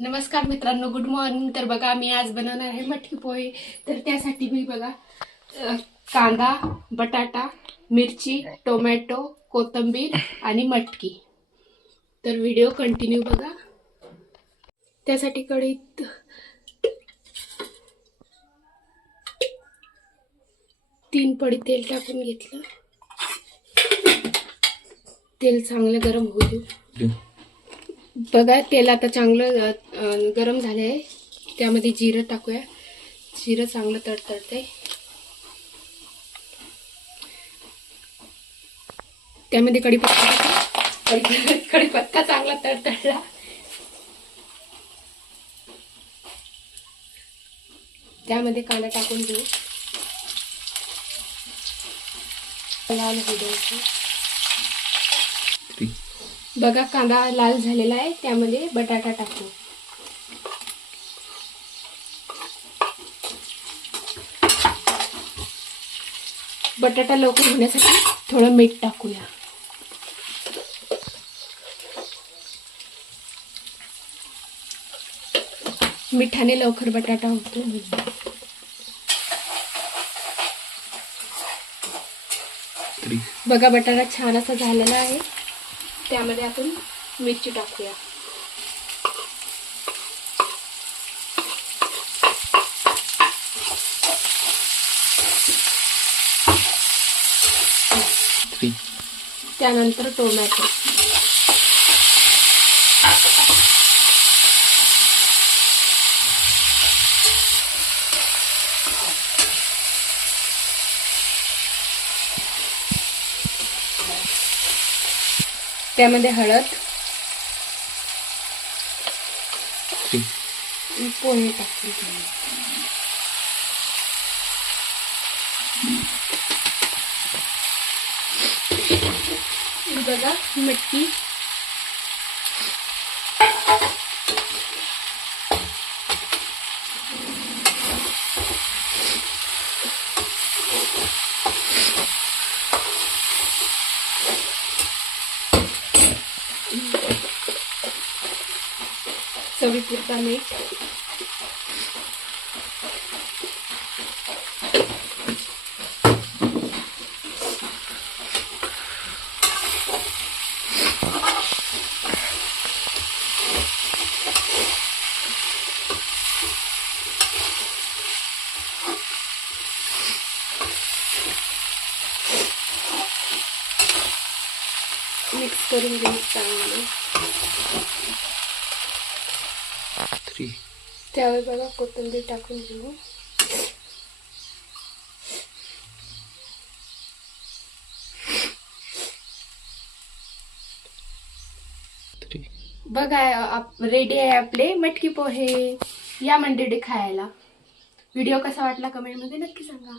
नमस्कार मित्रांनो, good morning. तर बघा, मी आज बनवणार आहे मटकी पोहे. तर त्यासाठी मी बघा कांदा, बटाटा, मिरची, टोमॅटो, कोथिंबीर आणि मटकी. तर व्हिडिओ कंटिन्यू बघा. त्यासाठी कढईत तीन पडी तेल टाकून घेतलं. तेल चांगलं गरम होऊ देऊ. बघा, तेल आता चांगलं गरम झाले आहे. त्यामध्ये जिरं टाकूया. जिरं चांगलं तडतडते. त्यामध्ये कढीपत्ता चांगला तडतडला. त्यामध्ये कांदा टाकून घेऊ. लाल होऊ द्यायचा. बघा, कांदा लाल झालेला आहे. त्यामध्ये बटाटा टाकू. बटाटा लवकर होण्यासाठी थोडं मीठ टाकूया. मिठाने लवकर बटाटा होतो. बघा, बटाटा छान असा झालेला आहे. त्यामध्ये आपण मिरची टाकूया. त्यानंतर टोमॅटो. त्यामध्ये हळद, पोहे टाकून बघा मटकी. चवीपुरता मीठ. मिक्स करून घेऊ चांगलं. त्यावर बघा कोथिंबीर टाकून घेऊ. बघा, रेडी आहे आपले मटकी पोहे. या मंडळी खायला. व्हिडिओ कसा वाटला कमेंटमध्ये नक्की सांगा.